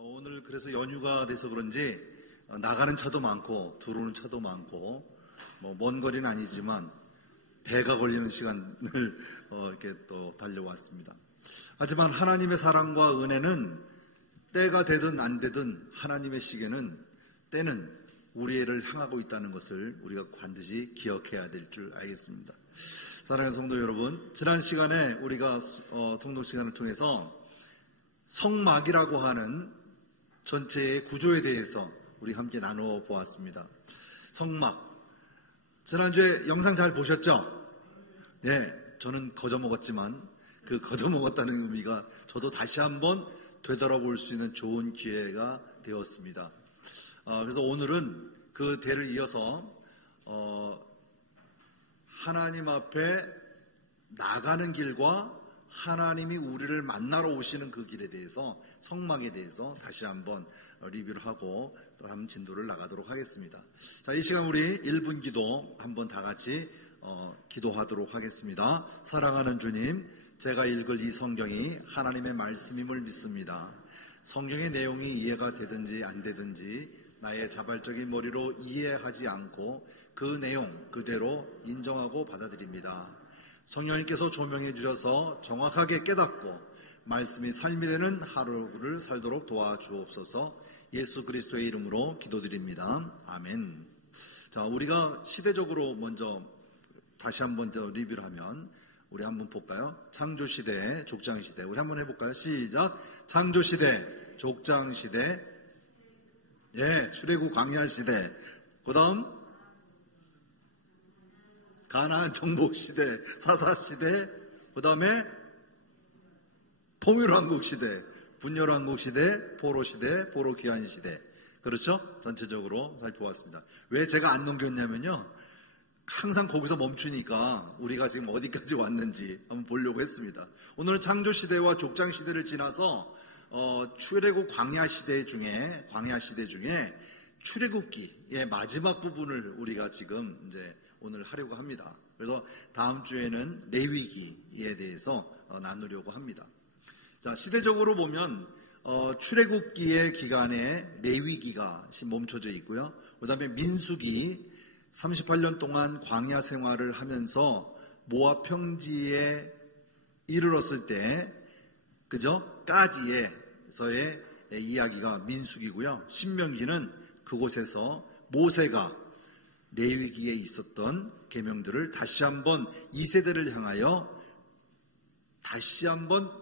오늘 그래서 연휴가 돼서 그런지 나가는 차도 많고 들어오는 차도 많고 먼 거리는 아니지만 배가 걸리는 시간을 이렇게 또 달려왔습니다. 하지만 하나님의 사랑과 은혜는 때가 되든 안 되든 하나님의 시계는 때는 우리를 향하고 있다는 것을 우리가 반드시 기억해야 될 줄 알겠습니다. 사랑하는 성도 여러분, 지난 시간에 우리가 통독 시간을 통해서 성막이라고 하는 전체의 구조에 대해서 우리 함께 나누어 보았습니다. 성막, 지난주에 영상 잘 보셨죠? 네, 저는 거저 먹었지만 그 거저 먹었다는 의미가 저도 다시 한번 되돌아볼 수 있는 좋은 기회가 되었습니다. 그래서 오늘은 그 대를 이어서 하나님 앞에 나가는 길과 하나님이 우리를 만나러 오시는 그 길에 대해서, 성막에 대해서 다시 한번 리뷰를 하고 또 다음 진도를 나가도록 하겠습니다. 자, 이 시간 우리 1분 기도 한번 다 같이 기도하도록 하겠습니다. 사랑하는 주님, 제가 읽을 이 성경이 하나님의 말씀임을 믿습니다. 성경의 내용이 이해가 되든지 안 되든지 나의 자발적인 머리로 이해하지 않고 그 내용 그대로 인정하고 받아들입니다. 성령님께서 조명해 주셔서 정확하게 깨닫고 말씀이 삶이 되는 하루를 살도록 도와주옵소서. 예수 그리스도의 이름으로 기도드립니다. 아멘. 자, 우리가 시대적으로 먼저 다시 한번 더 리뷰를 하면 우리 한번 볼까요? 창조시대, 족장시대. 우리 한번 해볼까요? 시작. 창조시대, 족장시대, 출애굽 광야시대. 그 다음 가나안 정복시대, 사사시대. 그 다음에 통일왕국시대, 분열왕국시대, 포로시대, 포로귀환시대. 그렇죠? 전체적으로 살펴봤습니다. 왜 제가 안 넘겼냐면요, 항상 거기서 멈추니까 우리가 지금 어디까지 왔는지 한번 보려고 했습니다. 오늘은 창조시대와 족장시대를 지나서 출애굽 광야시대 중에 출애굽기의 마지막 부분을 우리가 지금 이제 오늘 하려고 합니다. 그래서 다음 주에는 레위기에 대해서 나누려고 합니다. 자, 시대적으로 보면 출애굽기의 기간에 레위기가 멈춰져 있고요. 그 다음에 민수기 38년 동안 광야 생활을 하면서 모압 평지에 이르렀을 때, 그죠? 까지에서의 이야기가 민수기고요. 신명기는 그곳에서 모세가 레위기에 있었던 계명들을 다시 한번 2세대를 향하여 다시 한번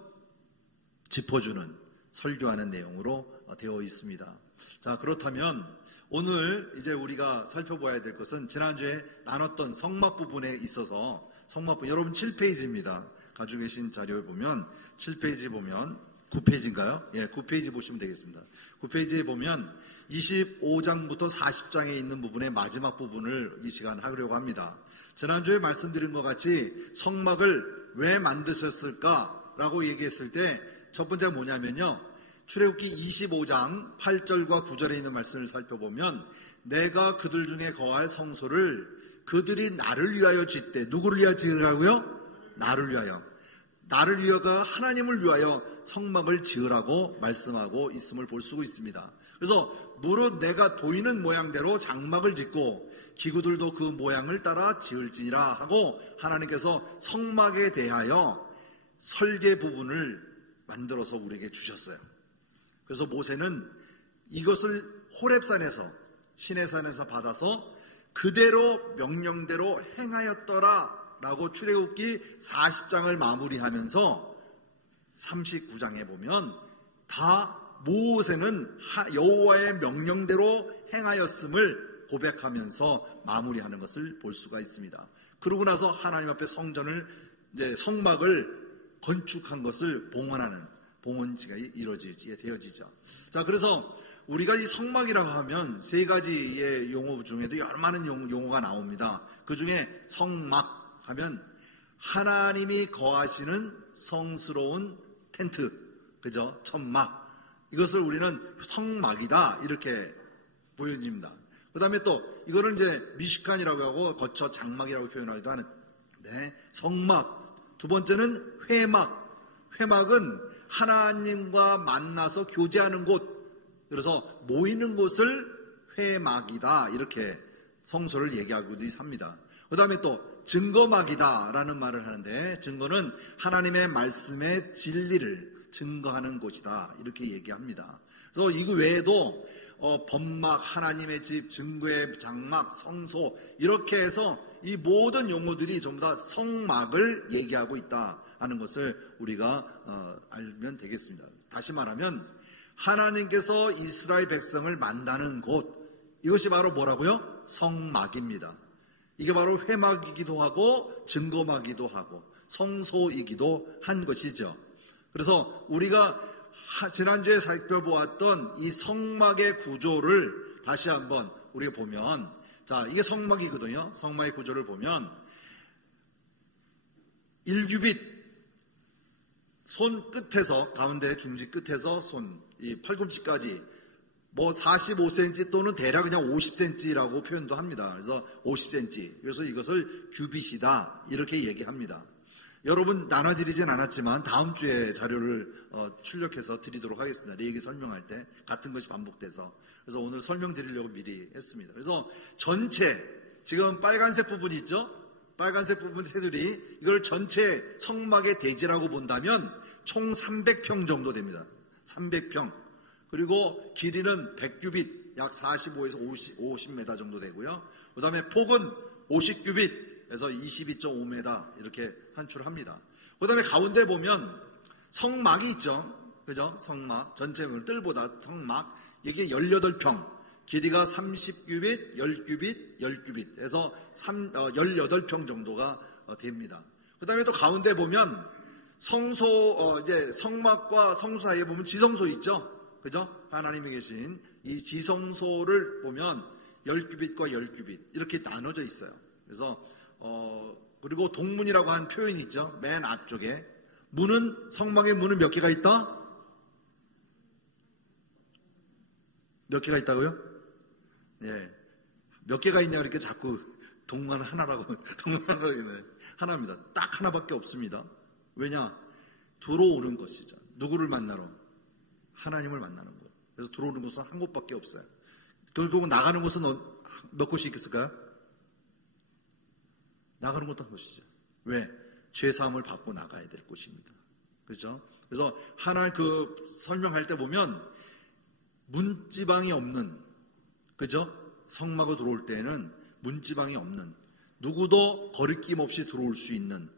짚어주는, 설교하는 내용으로 되어 있습니다. 자, 그렇다면 오늘 이제 우리가 살펴봐야 될 것은 지난주에 나눴던 성막 부분에 있어서, 성막, 여러분 7페이지입니다. 가지고 계신 자료에 보면 7페이지 보면 9페이지인가요? 9페이지 보시면 되겠습니다. 9페이지에 보면 25장부터 40장에 있는 부분의 마지막 부분을 이 시간 하려고 합니다. 지난주에 말씀드린 것 같이 성막을 왜 만드셨을까라고 얘기했을 때 첫 번째가 뭐냐면요, 출애굽기 25장 8절과 9절에 있는 말씀을 살펴보면 내가 그들 중에 거할 성소를 그들이 나를 위하여 짓되, 누구를 위하여 지으라고요? 나를 위하여. 나를 위하여가 하나님을 위하여 성막을 지으라고 말씀하고 있음을 볼 수 있습니다. 그래서 무릇 내가 보이는 모양대로 장막을 짓고 기구들도 그 모양을 따라 지을지니라 하고 하나님께서 성막에 대하여 설계 부분을 만들어서 우리에게 주셨어요. 그래서 모세는 이것을 호렙산에서, 시내산에서 받아서 그대로 명령대로 행하였더라 라고 출애굽기 40장을 마무리하면서 39장에 보면 다 모세는 여호와의 명령대로 행하였음을 고백하면서 마무리하는 것을 볼 수가 있습니다. 그러고 나서 하나님 앞에 성막을 건축한 것을 봉헌하는, 봉헌지가 되어지죠. 자, 그래서 우리가 이 성막이라고 하면 세 가지의 용어 중에도 여러 많은 용어가 나옵니다. 그 중에 성막 하면 하나님이 거하시는 성스러운 텐트, 그죠? 천막. 이것을 우리는 성막이다 이렇게 보여집니다. 그 다음에 또 이거를 이제 미시칸이라고 하고 거처 장막이라고 표현하기도 하는데, 성막. 두 번째는 회막. 회막은 하나님과 만나서 교제하는 곳, 그래서 모이는 곳을 회막이다 이렇게 성소를 얘기하고도 합니다. 그 다음에 또 증거막이다 라는 말을 하는데, 증거는 하나님의 말씀의 진리를 증거하는 곳이다 이렇게 얘기합니다. 그래서 이거 외에도 법막, 하나님의 집, 증거의 장막, 성소 이렇게 해서 이 모든 용어들이 전부 다 성막을 얘기하고 있다 하는 것을 우리가 알면 되겠습니다. 다시 말하면 하나님께서 이스라엘 백성을 만나는 곳, 이것이 바로 뭐라고요? 성막입니다. 이게 바로 회막이기도 하고 증거막이기도 하고 성소이기도 한 것이죠. 그래서 우리가 지난주에 살펴보았던 이 성막의 구조를 다시 한번 우리가 보면, 자, 이게 성막이거든요. 성막의 구조를 보면 1규빗, 손 끝에서, 가운데 중지 끝에서 이 팔꿈치까지 45cm 또는 대략 그냥 50cm라고 표현도 합니다. 그래서 50cm. 그래서 이것을 규빗이다 이렇게 얘기합니다. 여러분 나눠드리진 않았지만 다음 주에 자료를 출력해서 드리도록 하겠습니다. 이 얘기 설명할 때 같은 것이 반복돼서. 그래서 오늘 설명드리려고 미리 했습니다. 그래서 전체, 지금 빨간색 부분이 있죠? 빨간색 부분 테두리, 이걸 전체 성막의 대지라고 본다면 총 300평 정도 됩니다. 300평. 그리고 길이는 100규빗, 약 45에서 50m 정도 되고요. 그 다음에 폭은 50규빗에서 22.5m 이렇게 산출합니다. 그 다음에 가운데 보면 성막이 있죠. 그죠? 성막, 전체 뜰보다 성막, 이게 18평, 길이가 30규빗, 10규빗, 10규빗 해서 18평 정도가 됩니다. 그 다음에 또 가운데 보면 성소, 이제 성막과 성소 사이에 보면 지성소 있죠. 그죠? 하나님이 계신 이 지성소를 보면 10규빗과 10규빗 이렇게 나눠져 있어요. 그래서 그리고 동문이라고 한 표현이 있죠. 맨 앞쪽에 문은, 성막의 문은 몇 개가 있다? 몇 개가 있다고요? 예. 몇 개가 있냐 이렇게 자꾸 동문 하나라고 하나입니다. 딱 하나밖에 없습니다. 왜냐? 들어오는 것이죠. 누구를 만나러? 하나님을 만나는 것. 그래서 들어오는 곳은 한 곳밖에 없어요. 결국 나가는 곳은 몇 곳이 있겠을까요? 나가는 것도 한 곳이죠. 왜? 죄사함을 받고 나가야 될 곳입니다. 그렇죠? 그래서 하나 설명할 때 보면 문지방이 없는, 그죠? 성막으로 들어올 때에는 문지방이 없는, 누구도 거리낌 없이 들어올 수 있는,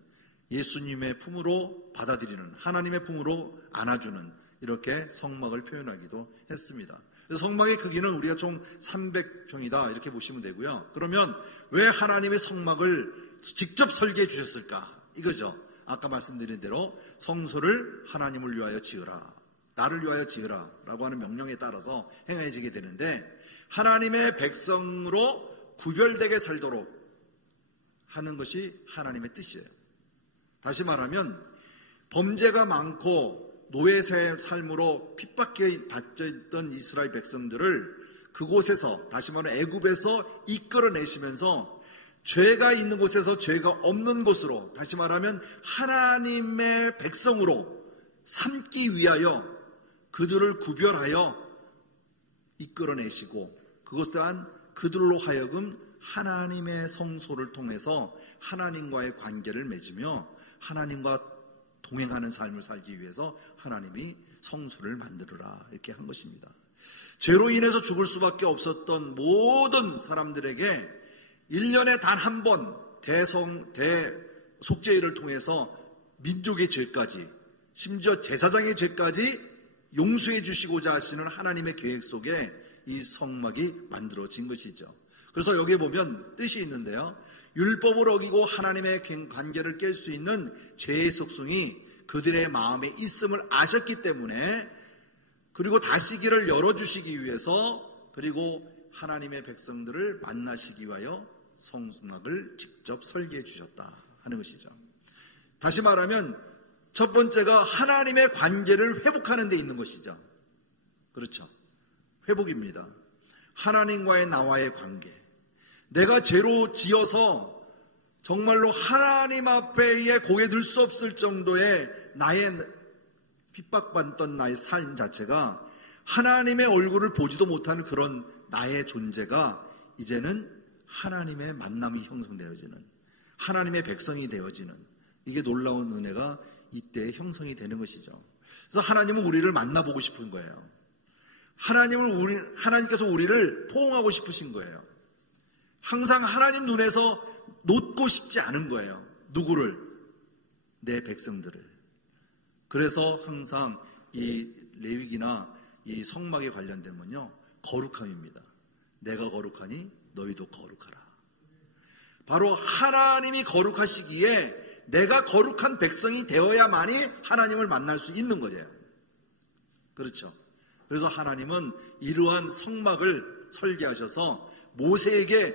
예수님의 품으로 받아들이는, 하나님의 품으로 안아주는, 이렇게 성막을 표현하기도 했습니다. 그래서 성막의 크기는 우리가 총 300평이다 이렇게 보시면 되고요. 그러면 왜 하나님의 성막을 직접 설계해 주셨을까? 이거죠. 아까 말씀드린 대로 성소를 하나님을 위하여 지으라, 나를 위하여 지으라 라고 하는 명령에 따라서 행해지게 되는데, 하나님의 백성으로 구별되게 살도록 하는 것이 하나님의 뜻이에요. 다시 말하면 범죄가 많고 노예 삶으로 핍박받던 이스라엘 백성들을 그곳에서, 다시 말하면 애굽에서 이끌어내시면서 죄가 있는 곳에서 죄가 없는 곳으로, 다시 말하면 하나님의 백성으로 삼기 위하여 그들을 구별하여 이끌어내시고, 그것 또한 그들로 하여금 하나님의 성소를 통해서 하나님과의 관계를 맺으며 하나님과 동행하는 삶을 살기 위해서 하나님이 성소를 만들어라 이렇게 한 것입니다. 죄로 인해서 죽을 수밖에 없었던 모든 사람들에게 1년에 단 한 번 대속죄일을 통해서 민족의 죄까지, 심지어 제사장의 죄까지 용서해 주시고자 하시는 하나님의 계획 속에 이 성막이 만들어진 것이죠. 그래서 여기에 보면 뜻이 있는데요. 율법을 어기고 하나님의 관계를 깰 수 있는 죄의 속성이 그들의 마음에 있음을 아셨기 때문에, 그리고 다시기를 열어주시기 위해서, 그리고 하나님의 백성들을 만나시기 위하여 성막을 직접 설계해 주셨다 하는 것이죠. 다시 말하면 첫 번째가 하나님의 관계를 회복하는 데 있는 것이죠. 그렇죠. 회복입니다. 하나님과의 나와의 관계. 내가 죄로 지어서 정말로 하나님 앞에 고개 들 수 없을 정도의 나의 핍박받던 나의 삶 자체가 하나님의 얼굴을 보지도 못하는 그런 나의 존재가 이제는 하나님의 만남이 형성되어지는, 하나님의 백성이 되어지는, 이게 놀라운 은혜가 이때 형성이 되는 것이죠. 그래서 하나님은 우리를 만나보고 싶은 거예요. 하나님께서 우리를 포옹하고 싶으신 거예요. 항상 하나님 눈에서 놓고 싶지 않은 거예요. 누구를? 내 백성들을. 그래서 항상 이 레위기나 이 성막에 관련된 건요, 거룩함입니다. 내가 거룩하니 너희도 거룩하라. 바로 하나님이 거룩하시기에 내가 거룩한 백성이 되어야만이 하나님을 만날 수 있는 거예요. 그렇죠. 그래서 하나님은 이러한 성막을 설계하셔서 모세에게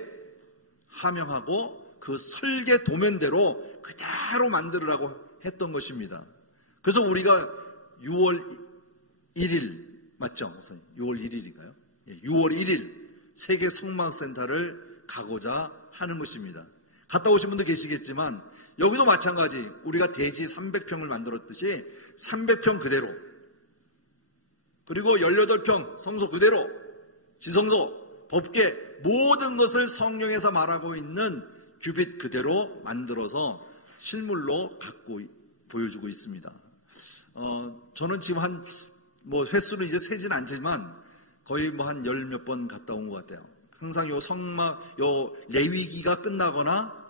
하명하고 그 설계 도면대로 그대로 만들으라고 했던 것입니다. 그래서 우리가 6월 1일 맞죠? 6월 1일인가요? 6월 1일 세계 성막센터를 가고자 하는 것입니다. 갔다 오신 분도 계시겠지만 여기도 마찬가지, 우리가 대지 300평을 만들었듯이 300평 그대로, 그리고 18평 성소 그대로, 지성소, 법궤, 모든 것을 성경에서 말하고 있는 규빗 그대로 만들어서 실물로 갖고 보여주고 있습니다. 저는 지금 횟수는 이제 세진 않지만 거의 한 10몇 번 갔다 온 것 같아요. 항상 요 성막, 요 레위기가 끝나거나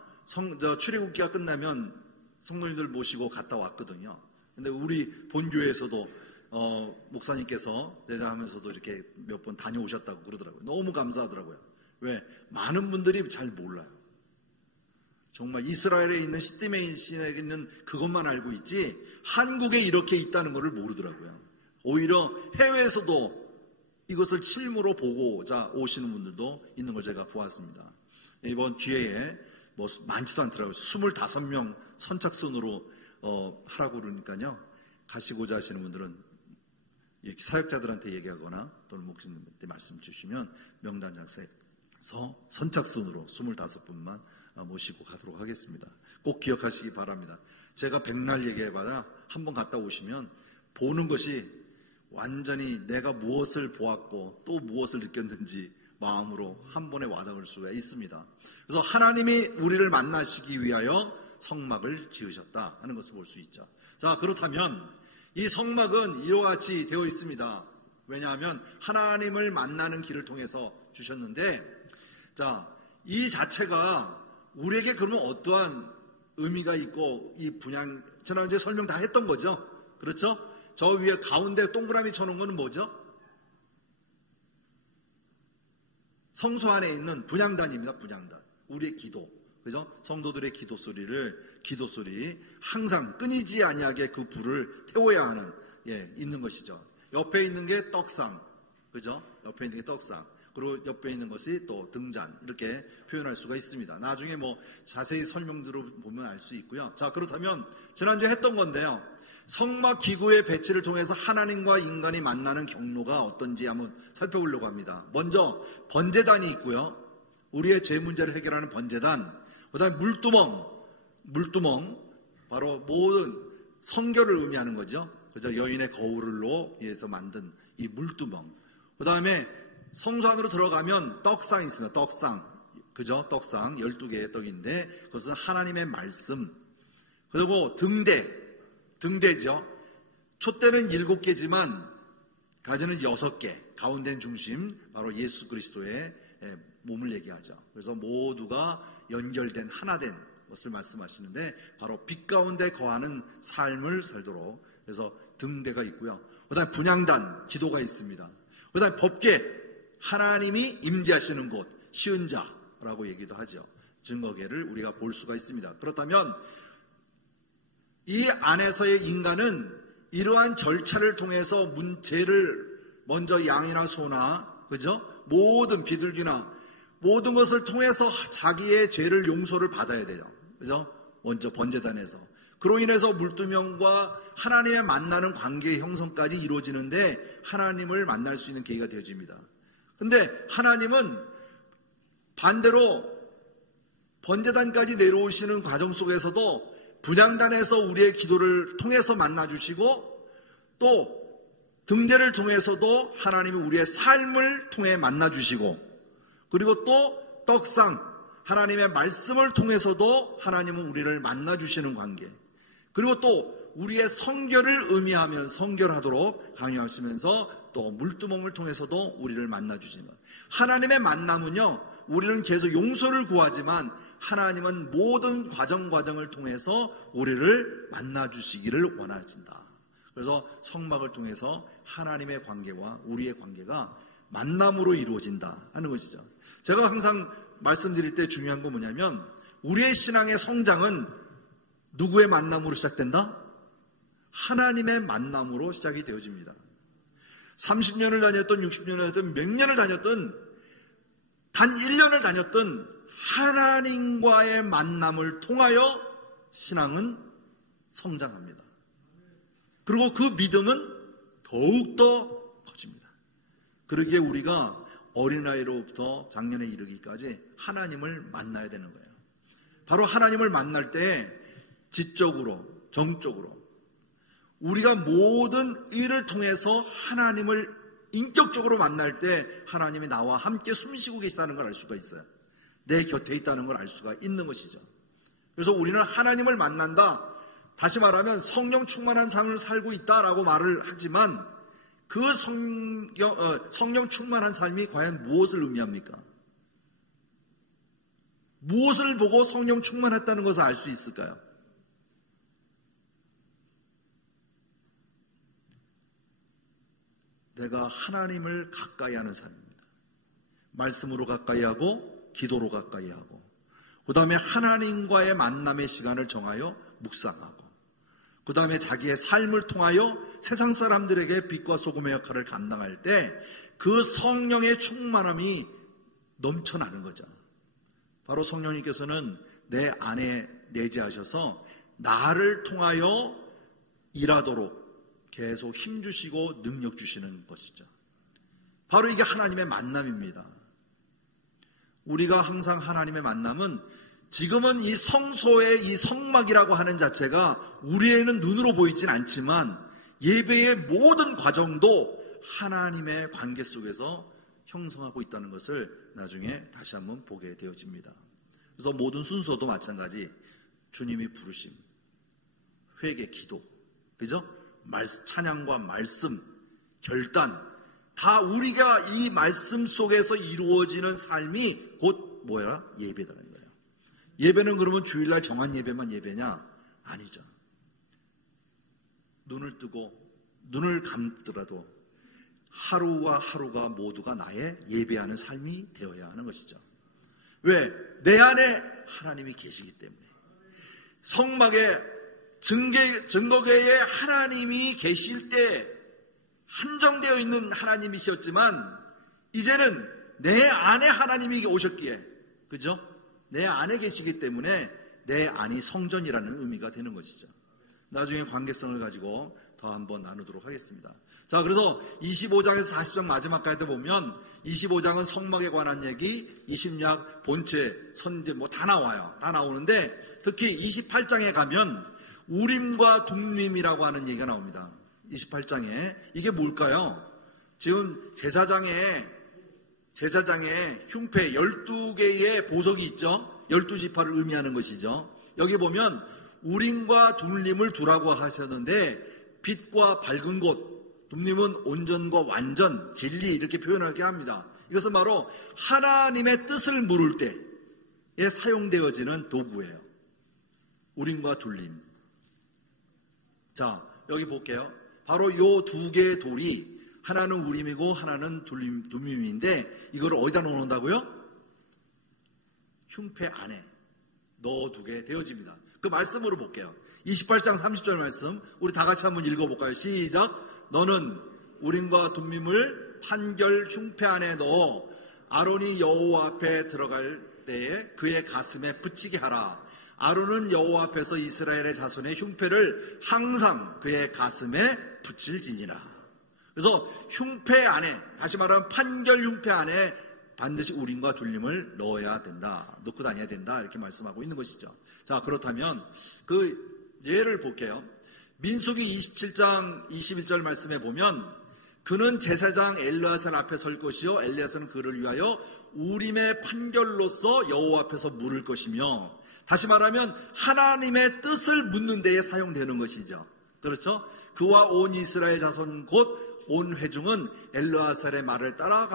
출애굽기가 끝나면 성도님들 모시고 갔다 왔거든요. 근데 우리 본교회에서도 목사님께서 내장하면서도 이렇게 몇 번 다녀오셨다고 그러더라고요. 너무 감사하더라고요. 왜? 많은 분들이 잘 몰라요. 정말 이스라엘에 있는 시띠메 신에 있는 그것만 알고 있지 한국에 이렇게 있다는 것을 모르더라고요. 오히려 해외에서도 이것을 실무로 보고자 오시는 분들도 있는 걸 제가 보았습니다. 이번 기회에 많지도 않더라고요. 25명 선착순으로 하라고 그러니까요. 가시고자 하시는 분들은 사역자들한테 얘기하거나 또는 목사님한테 말씀 주시면 명단장에서 선착순으로 25분만 모시고 가도록 하겠습니다. 꼭 기억하시기 바랍니다. 제가 백날 얘기해봐야 한번 갔다 오시면 보는 것이 완전히 내가 무엇을 보았고 또 무엇을 느꼈는지 마음으로 한 번에 와닿을 수가 있습니다. 그래서 하나님이 우리를 만나시기 위하여 성막을 지으셨다 하는 것을 볼 수 있죠. 자, 그렇다면 이 성막은 이와 같이 되어 있습니다. 왜냐하면 하나님을 만나는 길을 통해서 주셨는데, 자, 이 자체가 우리에게 그러면 어떠한 의미가 있고, 이 분양, 지난주에 설명 다 했던 거죠. 그렇죠? 저 위에 가운데 동그라미 쳐놓은 거는 뭐죠? 성소 안에 있는 분향단입니다. 분향단. 우리의 기도. 그죠? 성도들의 기도 소리 항상 끊이지 아니하게 그 불을 태워야 하는, 있는 것이죠. 옆에 있는 게 떡상. 그죠? 옆에 있는 게 떡상. 그리고 옆에 있는 것이 또 등잔. 이렇게 표현할 수가 있습니다. 나중에 자세히 설명 들어보면 알 수 있고요. 자, 그렇다면 지난주에 했던 건데요. 성막 기구의 배치를 통해서 하나님과 인간이 만나는 경로가 어떤지 한번 살펴보려고 합니다. 먼저 번제단이 있고요. 우리의 죄 문제를 해결하는 번제단, 그 다음에 물두멍, 바로 모든 성결을 의미하는 거죠. 그죠? 여인의 거울로 위해서 만든 이 물두멍. 그 다음에 성소 안으로 들어가면 떡상이 있습니다. 떡상. 그죠? 떡상. 12개의 떡인데, 그것은 하나님의 말씀. 그리고 등대죠. 촛대는 7개지만 가지는 6개. 가운데 중심, 바로 예수 그리스도의 몸을 얘기하죠. 그래서 모두가 연결된 하나된 것을 말씀하시는데, 바로 빛 가운데 거하는 삶을 살도록. 그래서 등대가 있고요. 그 다음에 분향단, 기도가 있습니다. 그 다음에 법궤, 하나님이 임재하시는 곳, 시은자라고 얘기도 하죠. 증거궤를 우리가 볼 수가 있습니다. 그렇다면 이 안에서의 인간은 이러한 절차를 통해서 죄를 먼저 양이나 소나, 그죠? 모든 비둘기나 모든 것을 통해서 자기의 죄를 용서를 받아야 돼요. 그죠? 먼저 번제단에서. 그로 인해서 물두멍과 하나님의 만나는 관계의 형성까지 이루어지는데 하나님을 만날 수 있는 계기가 되어집니다. 근데 하나님은 반대로 번제단까지 내려오시는 과정 속에서도 분향단에서 우리의 기도를 통해서 만나주시고 또 등대를 통해서도 하나님이 우리의 삶을 통해 만나주시고, 그리고 또 떡상, 하나님의 말씀을 통해서도 하나님은 우리를 만나주시는 관계, 그리고 또 우리의 성결을 의미하면 성결하도록 강요하시면서 또 물두멍을 통해서도 우리를 만나주시는 것. 하나님의 만남은요, 우리는 계속 용서를 구하지만 하나님은 모든 과정을 통해서 우리를 만나주시기를 원하신다. 그래서 성막을 통해서 하나님의 관계와 우리의 관계가 만남으로 이루어진다 하는 것이죠. 제가 항상 말씀드릴 때 중요한 건 뭐냐면, 우리의 신앙의 성장은 누구의 만남으로 시작된다? 하나님의 만남으로 시작이 되어집니다. 30년을 다녔던, 60년을 다녔던, 몇 년을 다녔던, 단 1년을 다녔던 하나님과의 만남을 통하여 신앙은 성장합니다. 그리고 그 믿음은 더욱더 커집니다. 그러기에 우리가 어린아이로부터 장년에 이르기까지 하나님을 만나야 되는 거예요. 바로 하나님을 만날 때 지적으로, 정적으로 우리가 모든 일을 통해서 하나님을 인격적으로 만날 때 하나님이 나와 함께 숨쉬고 계시다는 걸 알 수가 있어요. 내 곁에 있다는 걸 알 수가 있는 것이죠. 그래서 우리는 하나님을 만난다, 다시 말하면 성령 충만한 삶을 살고 있다라고 말을 하지만, 그 성령 충만한 삶이 과연 무엇을 의미합니까? 무엇을 보고 성령 충만했다는 것을 알 수 있을까요? 내가 하나님을 가까이 하는 삶입니다. 말씀으로 가까이 하고 기도로 가까이 하고, 그 다음에 하나님과의 만남의 시간을 정하여 묵상하고, 그 다음에 자기의 삶을 통하여 세상 사람들에게 빛과 소금의 역할을 감당할 때 그 성령의 충만함이 넘쳐나는 거죠. 바로 성령님께서는 내 안에 내재하셔서 나를 통하여 일하도록 계속 힘주시고 능력 주시는 것이죠. 바로 이게 하나님의 만남입니다. 우리가 항상 하나님의 만남은, 지금은 이 성소의 이 성막이라고 하는 자체가 우리에는 눈으로 보이진 않지만 예배의 모든 과정도 하나님의 관계 속에서 형성하고 있다는 것을 나중에 다시 한번 보게 되어집니다. 그래서 모든 순서도 마찬가지, 주님이 부르심, 회개, 기도, 그죠? 찬양과 말씀, 결단, 다 우리가 이 말씀 속에서 이루어지는 삶이 곧 뭐야? 예배라는 거예요. 예배는 그러면 주일날 정한 예배만 예배냐? 아니죠. 눈을 뜨고 눈을 감더라도 하루와 하루가 모두가 나의 예배하는 삶이 되어야 하는 것이죠. 왜? 내 안에 하나님이 계시기 때문에. 성막의 증거궤에 하나님이 계실 때 한정되어 있는 하나님이셨지만, 이제는 내 안에 하나님이 오셨기에, 그죠? 내 안에 계시기 때문에 내 안이 성전이라는 의미가 되는 것이죠. 나중에 관계성을 가지고 더 한번 나누도록 하겠습니다. 자, 그래서 25장에서 40장 마지막까지 보면 25장은 성막에 관한 얘기, 20약, 본체, 선제 뭐 다 나와요. 다 나오는데 특히 28장에 가면 우림과 둠림이라고 하는 얘기가 나옵니다. 28장에 이게 뭘까요? 지금 제사장에 흉패 12개의 보석이 있죠. 12지파를 의미하는 것이죠. 여기 보면 우림과 둠림을 두라고 하셨는데, 빛과 밝은 곳, 둠림은 온전과 완전, 진리 이렇게 표현하게 합니다. 이것은 바로 하나님의 뜻을 물을 때에 사용되어지는 도구예요. 우림과 둠림. 자, 여기 볼게요. 바로 요 두 개의 돌이, 하나는 우림이고 하나는 둠림인데, 이걸 어디다 넣는다고요? 흉패 안에 넣어두게 되어집니다. 그 말씀으로 볼게요. 28장 30절 말씀 우리 다 같이 한번 읽어볼까요? 시작. 너는 우림과 둠림을 판결 흉패 안에 넣어 아론이 여호와 앞에 들어갈 때에 그의 가슴에 붙이게 하라. 아론은 여호와 앞에서 이스라엘의 자손의 흉패를 항상 그의 가슴에 붙일지니라. 그래서 흉패 안에, 다시 말하면 판결 흉패 안에 반드시 우림과 둠림을 넣어야 된다, 넣고 다녀야 된다, 이렇게 말씀하고 있는 것이죠. 자, 그렇다면 그 예를 볼게요. 민수기 27장 21절 말씀에 보면 그는 제사장 엘르아살 앞에 설 것이요 엘르아살은 그를 위하여 우림의 판결로서 여호와 앞에서 물을 것이며, 다시 말하면 하나님의 뜻을 묻는 데에 사용되는 것이죠. 그렇죠? 그와 온 이스라엘 자손 곧 온 회중은 엘르아살의 말을 따라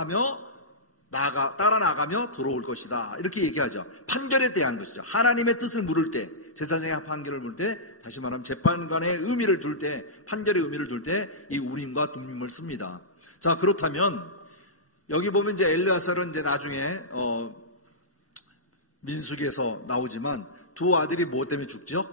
나가며 들어올 것이다. 이렇게 얘기하죠. 판결에 대한 것이죠. 하나님의 뜻을 물을 때, 제사장의 판결을 물을 때, 다시 말하면 재판관의 의미를 둘 때, 판결의 의미를 둘 때 이 우림과 둠밈을 씁니다. 자, 그렇다면 여기 보면 이제 엘르아살은 이제 나중에 민수기에서 나오지만 두 아들이 무엇 때문에 죽죠?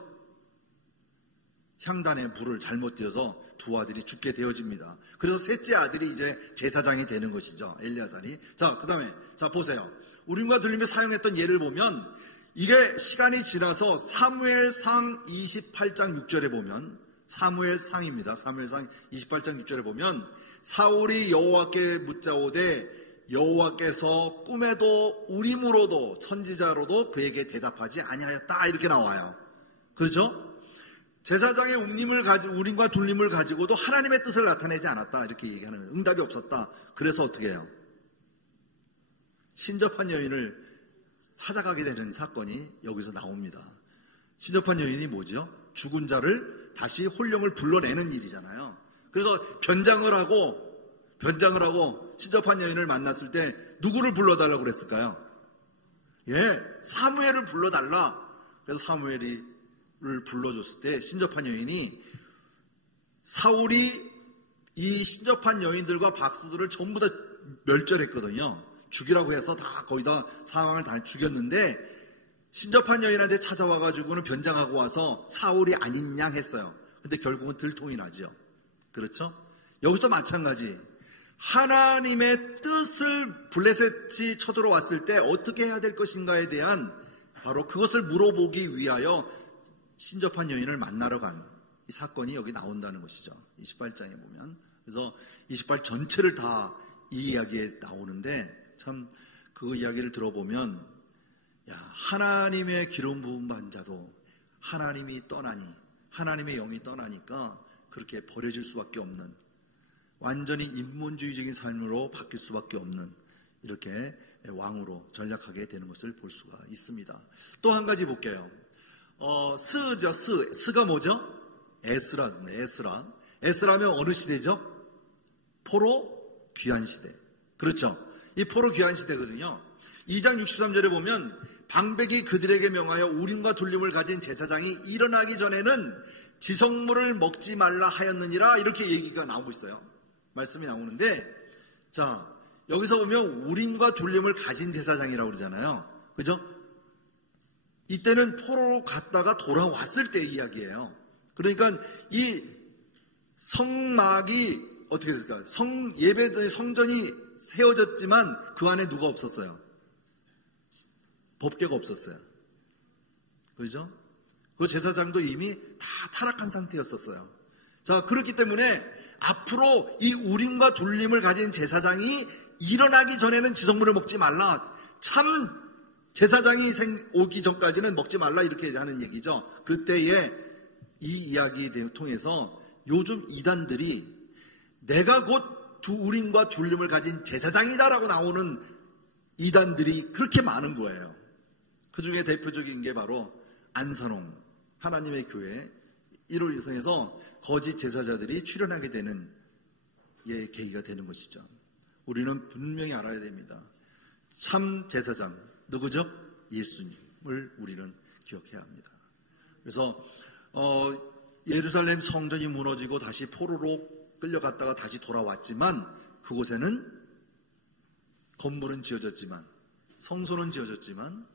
향단에 불을 잘못 띄어서 두 아들이 죽게 되어집니다. 그래서 셋째 아들이 이제 제사장이 되는 것이죠. 엘르아살이. 자, 그 다음에 자 보세요. 우림과 둠밈에 사용했던 예를 보면, 이게 시간이 지나서 사무엘상 28장 6절에 보면, 사무엘상입니다. 사무엘상 28장 6절에 보면, 사울이 여호와께 묻자오되 여호와께서 꿈에도 우림으로도 선지자로도 그에게 대답하지 아니하였다. 이렇게 나와요. 그렇죠? 제사장의 우림과 둠밈을 가지고도 하나님의 뜻을 나타내지 않았다. 이렇게 얘기하는 거예요. 응답이 없었다. 그래서 어떻게 해요? 신접한 여인을 찾아가게 되는 사건이 여기서 나옵니다. 신접한 여인이 뭐죠? 죽은 자를 다시 혼령을 불러내는 일이잖아요. 그래서 변장을 하고 신접한 여인을 만났을 때 누구를 불러달라고 그랬을까요? 사무엘을 불러달라. 그래서 사무엘을 불러줬을 때 신접한 여인이, 사울이 이 신접한 여인들과 박수들을 전부 다 멸절했거든요. 죽이라고 해서 거의 다 상황을 다 죽였는데, 신접한 여인한테 찾아와가지고는 변장하고 와서 사울이 아닌 양 했어요. 근데 결국은 들통이 나죠. 그렇죠? 여기서도 마찬가지. 하나님의 뜻을 블레셋이 쳐들어왔을 때 어떻게 해야 될 것인가에 대한 바로 그것을 물어보기 위하여 신접한 여인을 만나러 간 이 사건이 여기 나온다는 것이죠. 28장에 보면. 그래서 28 전체를 다 이 이야기에 나오는데, 참 그 이야기를 들어보면, 하나님의 기름 부음 받은 자도 하나님이 떠나니, 하나님의 영이 떠나니까 그렇게 버려질 수밖에 없는, 완전히 인본주의적인 삶으로 바뀔 수밖에 없는, 이렇게 왕으로 전락하게 되는 것을 볼 수가 있습니다. 또 한 가지 볼게요. 스죠. 스가 뭐죠? 에스라입니다. 에스라면 어느 시대죠? 포로 귀환 시대. 그렇죠? 이 포로 귀환 시대거든요. 2장 63절에 보면, 방백이 그들에게 명하여 우림과 둠밈을 가진 제사장이 일어나기 전에는 지성물을 먹지 말라 하였느니라. 이렇게 얘기가 나오고 있어요. 말씀이 나오는데, 자, 여기서 보면 우림과 둠밈을 가진 제사장이라고 그러잖아요. 그죠? 이때는 포로로 갔다가 돌아왔을 때 이야기예요. 그러니까 이 성막이 어떻게 됐을까요? 예배전의 성전이 세워졌지만 그 안에 누가 없었어요? 법궤가 없었어요. 그렇죠? 그 제사장도 이미 다 타락한 상태였었어요. 자, 그렇기 때문에 앞으로 이 우림과 둠밈을 가진 제사장이 일어나기 전에는 지성물을 먹지 말라. 참 제사장이 오기 전까지는 먹지 말라, 이렇게 하는 얘기죠. 그때에 이 이야기를 통해서 요즘 이단들이 내가 곧 우림과 둠밈을 가진 제사장이다라고 나오는 이단들이 그렇게 많은 거예요. 그 중에 대표적인 게 바로 안산홍 하나님의 교회 1월 이상에서 거짓 제사자들이 출현하게 되는 계기가 되는 것이죠. 우리는 분명히 알아야 됩니다. 참 제사장 누구죠? 예수님을 우리는 기억해야 합니다. 그래서 예루살렘 성전이 무너지고 다시 포로로 끌려갔다가 다시 돌아왔지만, 그곳에는 건물은 지어졌지만, 성소는 지어졌지만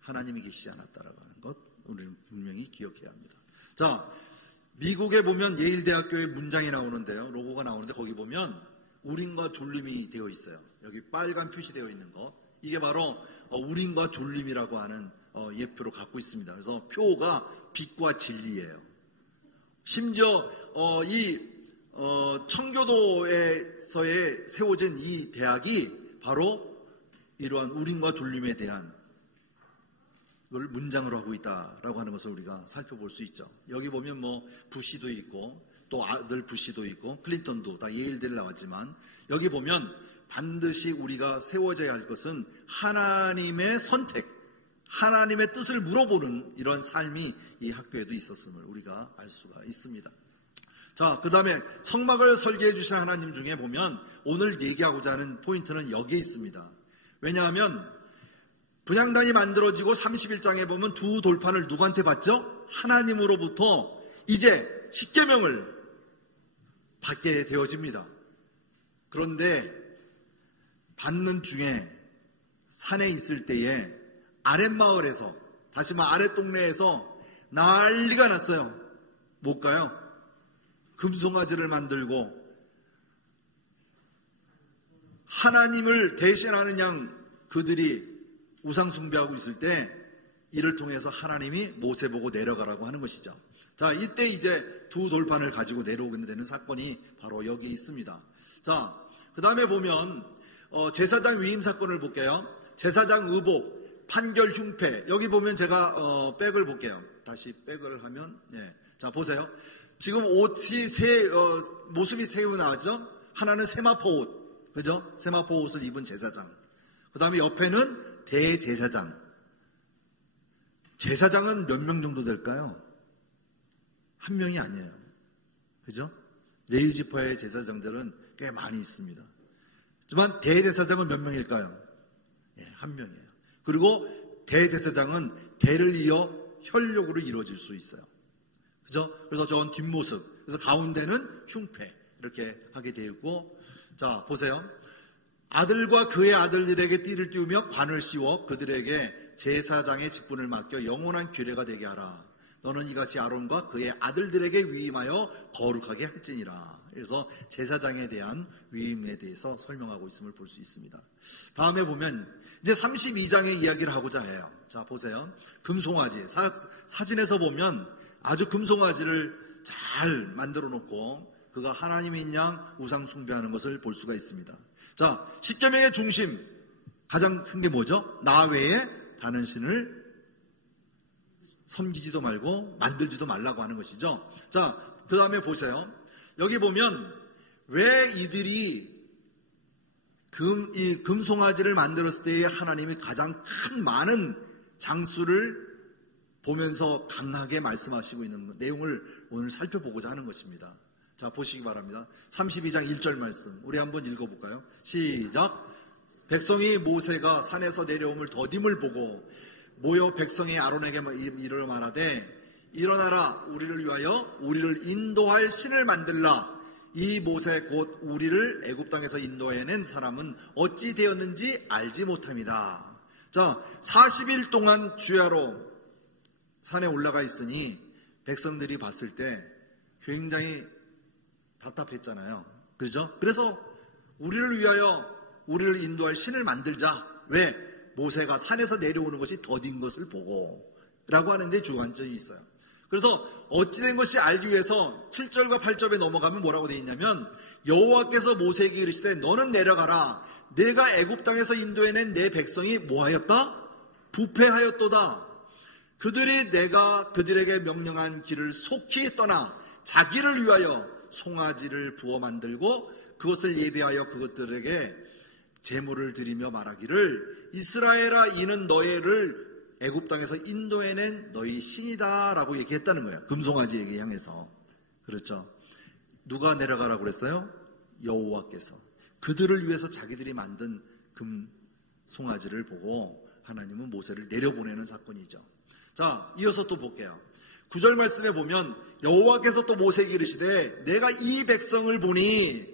하나님이 계시지 않았다라고 하는 것 우리는 분명히 기억해야 합니다. 자, 미국에 보면 예일대학교의 문장이 나오는데요. 로고가 나오는데 거기 보면 우림과 둠밈이 되어 있어요. 여기 빨간 표시되어 있는 것. 이게 바로 우림과 둠밈이라고 하는 예표로 갖고 있습니다. 그래서 표가 빛과 진리예요. 심지어 이 청교도에서의 세워진 이 대학이 바로 이러한 우림과 둠밈에 대한 걸 문장으로 하고 있다라고 하는 것을 우리가 살펴볼 수 있죠. 여기 보면 부시도 있고 또 아들 부시도 있고 클린턴도 다 예일대를 나왔지만 여기 보면 반드시 우리가 세워져야 할 것은 하나님의 선택, 하나님의 뜻을 물어보는 이런 삶이 이 학교에도 있었음을 우리가 알 수가 있습니다. 자, 그 다음에 성막을 설계해 주신 하나님 중에 보면 오늘 얘기하고자 하는 포인트는 여기에 있습니다. 왜냐하면 분향단이 만들어지고 31장에 보면 두 돌판을 누구한테 받죠? 하나님으로부터 이제 십계명을 받게 되어집니다. 그런데 받는 중에 산에 있을 때에 아랫마을에서, 다시 말해 아랫동네에서 난리가 났어요. 뭘까요? 금송아지를 만들고 하나님을 대신하는 양 그들이 우상 숭배하고 있을 때 이를 통해서 하나님이 모세 보고 내려가라고 하는 것이죠. 자, 이때 이제 두 돌판을 가지고 내려오게 되는 사건이 바로 여기 있습니다. 자, 그 다음에 보면 제사장 위임 사건을 볼게요. 제사장 의복, 판결 흉패. 여기 보면 제가 백을 볼게요. 다시 백을 하면 자, 보세요. 지금 옷이 모습이 세 개 나왔죠? 하나는 세마포 옷, 그죠? 세마포 옷을 입은 제사장. 그 다음에 옆에는 대제사장. 제사장은 몇 명 정도 될까요? 한 명이 아니에요. 그죠? 레위 지파의 제사장들은 꽤 많이 있습니다. 하지만 대제사장은 몇 명일까요? 한 명이에요. 그리고 대제사장은 대를 이어 혈육으로 이루어질 수 있어요. 그죠? 그래서 전 뒷모습, 그래서 가운데는 흉패 이렇게 하게 되어 있고, 자 보세요. 아들과 그의 아들들에게 띠를 띄우며 관을 씌워 그들에게 제사장의 직분을 맡겨 영원한 규례가 되게 하라. 너는 이같이 아론과 그의 아들들에게 위임하여 거룩하게 할지니라. 그래서 제사장에 대한 위임에 대해서 설명하고 있음을 볼 수 있습니다. 다음에 보면 이제 32장의 이야기를 하고자 해요. 자 보세요. 금송아지, 사진에서 보면 아주 금송아지를 잘 만들어 놓고 그가 하나님인 양 우상 숭배하는 것을 볼 수가 있습니다. 자, 십계명의 중심 가장 큰 게 뭐죠? 나 외에 다른 신을 섬기지도 말고 만들지도 말라고 하는 것이죠. 자, 그 다음에 보세요. 여기 보면 왜 이들이 이 금송아지를 만들었을 때에 하나님이 가장 큰 많은 장수를 보면서 강하게 말씀하시고 있는 내용을 오늘 살펴보고자 하는 것입니다. 자, 보시기 바랍니다. 32장 1절 말씀 우리 한번 읽어볼까요? 시작. 백성이 모세가 산에서 내려옴을 더딤을 보고 모여 백성이 아론에게 이르러 말하되 일어나라 우리를 위하여 우리를 인도할 신을 만들라. 이 모세 곧 우리를 애굽 땅에서 인도해낸 사람은 어찌 되었는지 알지 못합니다. 자, 40일 동안 주야로 산에 올라가 있으니 백성들이 봤을 때 굉장히 답답했잖아요. 그죠? 그래서 우리를 위하여 우리를 인도할 신을 만들자. 왜? 모세가 산에서 내려오는 것이 더딘 것을 보고 라고 하는데 주관점이 있어요. 그래서 어찌된 것이 알기 위해서 7절과 8절에 넘어가면 뭐라고 되어 있냐면 여호와께서 모세에게 이르시되 너는 내려가라. 내가 애굽 땅에서 인도해낸 내 백성이 뭐하였다? 부패하였도다. 그들이 내가 그들에게 명령한 길을 속히 떠나 자기를 위하여 송아지를 부어 만들고 그것을 예배하여 그것들에게 제물을 드리며 말하기를 이스라엘아 이는 너희를 애굽 땅에서 인도해낸 너희 신이다 라고 얘기했다는 거예요. 금송아지에게 향해서. 그렇죠. 누가 내려가라고 그랬어요? 여호와께서. 그들을 위해서 자기들이 만든 금송아지를 보고 하나님은 모세를 내려보내는 사건이죠. 자, 이어서 또 볼게요. 9절 말씀에 보면 여호와께서 또 모세에게 이르시되 내가 이 백성을 보니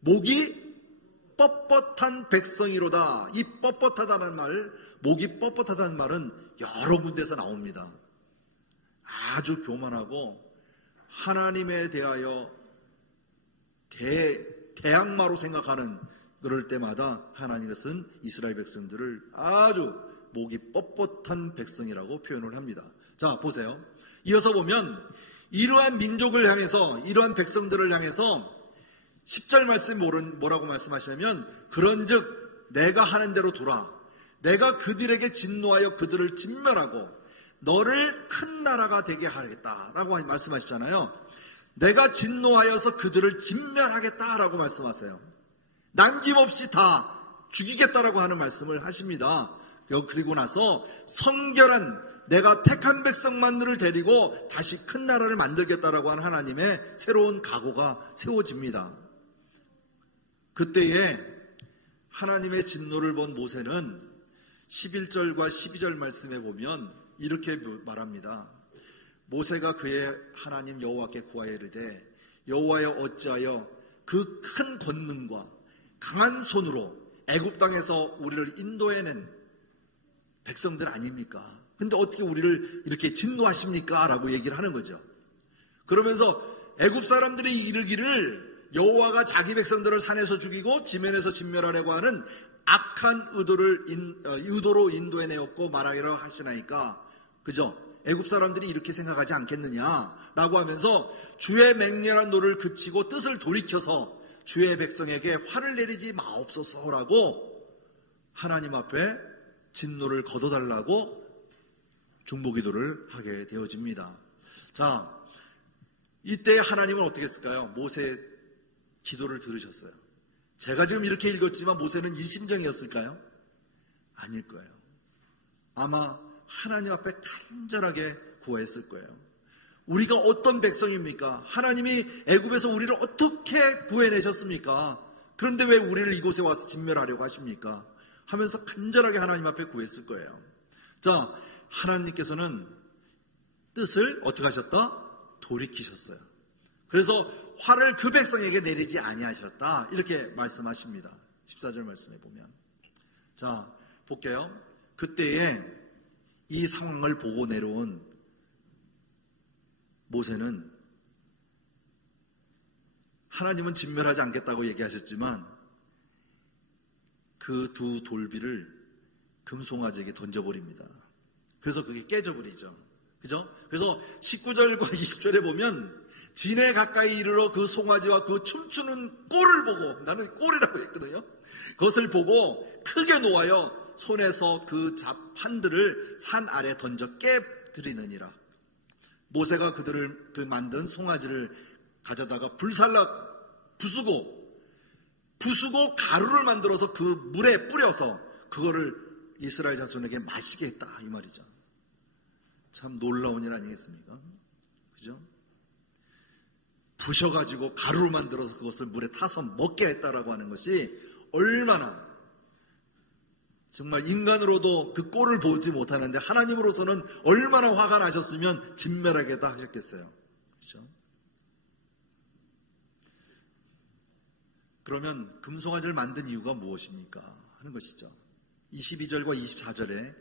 목이 뻣뻣한 백성이로다. 이 뻣뻣하다는 말, 목이 뻣뻣하다는 말은 여러 군데서 나옵니다. 아주 교만하고 하나님에 대하여 대악마로 생각하는 그럴 때마다 하나님께서는 이스라엘 백성들을 아주 목이 뻣뻣한 백성이라고 표현을 합니다. 자, 보세요. 이어서 보면 이러한 민족을 향해서, 이러한 백성들을 향해서 10절 말씀 뭐라고 말씀하시냐면 그런즉 내가 하는 대로 두라. 내가 그들에게 진노하여 그들을 진멸하고 너를 큰 나라가 되게 하겠다라고 말씀하시잖아요. 내가 진노하여서 그들을 진멸하겠다라고 말씀하세요. 남김없이 다 죽이겠다라고 하는 말씀을 하십니다. 그리고 나서 성결한 내가 택한 백성만들을 데리고 다시 큰 나라를 만들겠다라고 하는 하나님의 새로운 각오가 세워집니다. 그때에 하나님의 진노를 본 모세는 11절과 12절 말씀에 보면 이렇게 말합니다. 모세가 그의 하나님 여호와께 구하여 이르되 여호와여 어찌하여 그 큰 권능과 강한 손으로 애굽 땅에서 우리를 인도해낸 백성들 아닙니까? 근데 어떻게 우리를 이렇게 진노하십니까? 라고 얘기를 하는 거죠. 그러면서 애굽 사람들이 이르기를 여호와가 자기 백성들을 산에서 죽이고 지면에서 진멸하려고 하는 악한 의도로 인도해내었고 말하기로 하시나이까, 그죠? 애굽 사람들이 이렇게 생각하지 않겠느냐라고 하면서 주의 맹렬한 노를 그치고 뜻을 돌이켜서 주의 백성에게 화를 내리지 마옵소서라고 하나님 앞에 진노를 거둬달라고 중보기도를 하게 되어집니다. 자, 이때 하나님은 어떻게 했을까요? 모세의 기도를 들으셨어요. 제가 지금 이렇게 읽었지만 모세는 이 심정이었을까요? 아닐 거예요. 아마 하나님 앞에 간절하게 구했을 거예요. 우리가 어떤 백성입니까? 하나님이 애굽에서 우리를 어떻게 구해내셨습니까? 그런데 왜 우리를 이곳에 와서 진멸하려고 하십니까? 하면서 간절하게 하나님 앞에 구했을 거예요. 자, 하나님께서는 뜻을 어떻게 하셨다? 돌이키셨어요. 그래서 화를 그 백성에게 내리지 아니하셨다, 이렇게 말씀하십니다. 14절 말씀에 보면. 자, 볼게요. 그때에 이 상황을 보고 내려온 모세는, 하나님은 진멸하지 않겠다고 얘기하셨지만 그 두 돌비를 금송아지에게 던져버립니다. 그래서 그게 깨져버리죠. 그죠? 그래서 19절과 20절에 보면 진에 가까이 이르러 그 송아지와 그 춤추는 꼴을 보고, 나는 꼴이라고 했거든요. 그것을 보고 크게 놓아여 손에서 그 잡판들을 산 아래 던져 깨뜨리느니라. 모세가 그들을 만든 송아지를 가져다가 불살라 부수고 가루를 만들어서 그 물에 뿌려서 그거를 이스라엘 자손에게 마시게 했다, 이 말이죠. 참 놀라운 일 아니겠습니까? 그죠? 부셔가지고 가루를 만들어서 그것을 물에 타서 먹게 했다라고 하는 것이 얼마나, 정말 인간으로도 그 꼴을 보지 못하는데 하나님으로서는 얼마나 화가 나셨으면 진멸하겠다 하셨겠어요. 그렇죠? 그러면 금송아지를 만든 이유가 무엇입니까? 하는 것이죠. 22절과 24절에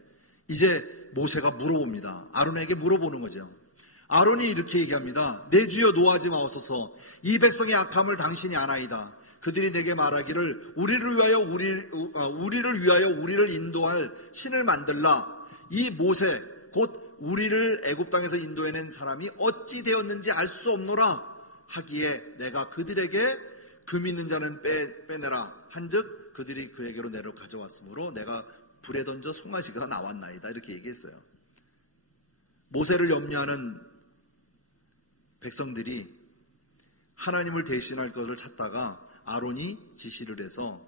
이제 모세가 물어봅니다. 아론에게 물어보는 거죠. 아론이 이렇게 얘기합니다. 내 주여 노하지 마옵소서. 이 백성의 악함을 당신이 아나이다. 그들이 내게 말하기를 우리를 위하여 우리를 인도할 신을 만들라. 이 모세 곧 우리를 애굽 땅에서 인도해낸 사람이 어찌 되었는지 알 수 없노라 하기에 내가 그들에게 금 있는 자는 빼내라 한즉 그들이 그에게로 내려 가져왔으므로 내가 불에 던져 송아지가 나왔나이다, 이렇게 얘기했어요. 모세를 염려하는 백성들이 하나님을 대신할 것을 찾다가 아론이 지시를 해서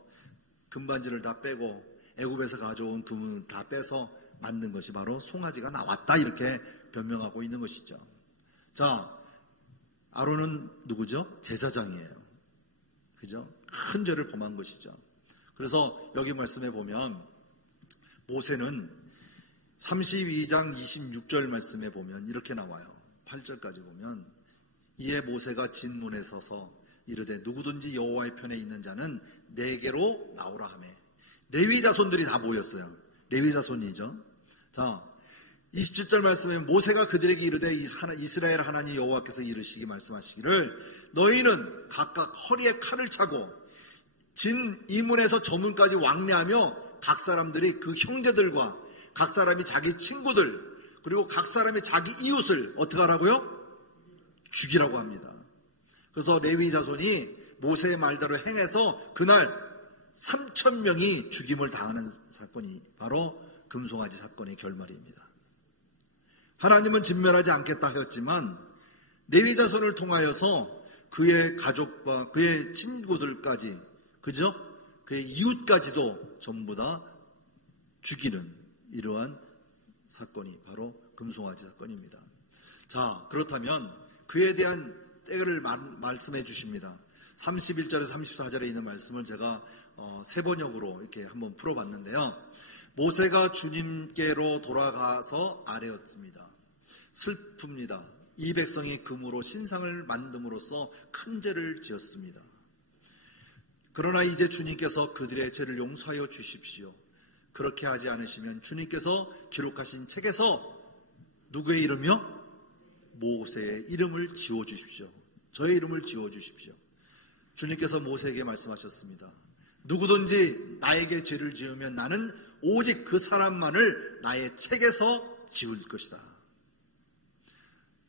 금반지를 다 빼고 애굽에서 가져온 금을 다 빼서 만든 것이 바로 송아지가 나왔다, 이렇게 변명하고 있는 것이죠. 자, 아론은 누구죠? 제사장이에요. 그죠? 큰 죄를 범한 것이죠. 그래서 여기 말씀에 보면 모세는 32장 26절 말씀에 보면 이렇게 나와요. 8절까지 보면 이에 모세가 진문에 서서 이르되 누구든지 여호와의 편에 있는 자는 내게로 나오라 하매, 레위 자손들이 다 모였어요. 레위 자손이죠. 자, 27절 말씀에 모세가 그들에게 이르되 이스라엘 하나님 여호와께서 이르시기 말씀하시기를 너희는 각각 허리에 칼을 차고 진 이문에서 저문까지 왕래하며 각 사람들이 그 형제들과 각 사람이 자기 친구들 그리고 각 사람이 자기 이웃을 어떻게 하라고요? 죽이라고 합니다. 그래서 레위 자손이 모세의 말대로 행해서 그날 3,000명이 죽임을 당하는 사건이 바로 금송아지 사건의 결말입니다. 하나님은 진멸하지 않겠다 하였지만 레위 자손을 통하여서 그의 가족과 그의 친구들까지, 그죠? 그의 이웃까지도 전부 다 죽이는 이러한 사건이 바로 금송아지 사건입니다. 자, 그렇다면 그에 대한 때를 말씀해 주십니다. 31절에서 34절에 있는 말씀을 제가 세 번역으로 이렇게 한번 풀어봤는데요. 모세가 주님께로 돌아가서 아뢰었습니다. 슬픕니다. 이 백성이 금으로 신상을 만듦으로써 큰 죄를 지었습니다. 그러나 이제 주님께서 그들의 죄를 용서하여 주십시오. 그렇게 하지 않으시면 주님께서 기록하신 책에서 누구의 이름이요? 모세의 이름을 지워주십시오. 저의 이름을 지워주십시오. 주님께서 모세에게 말씀하셨습니다. 누구든지 나에게 죄를 지으면 나는 오직 그 사람만을 나의 책에서 지울 것이다.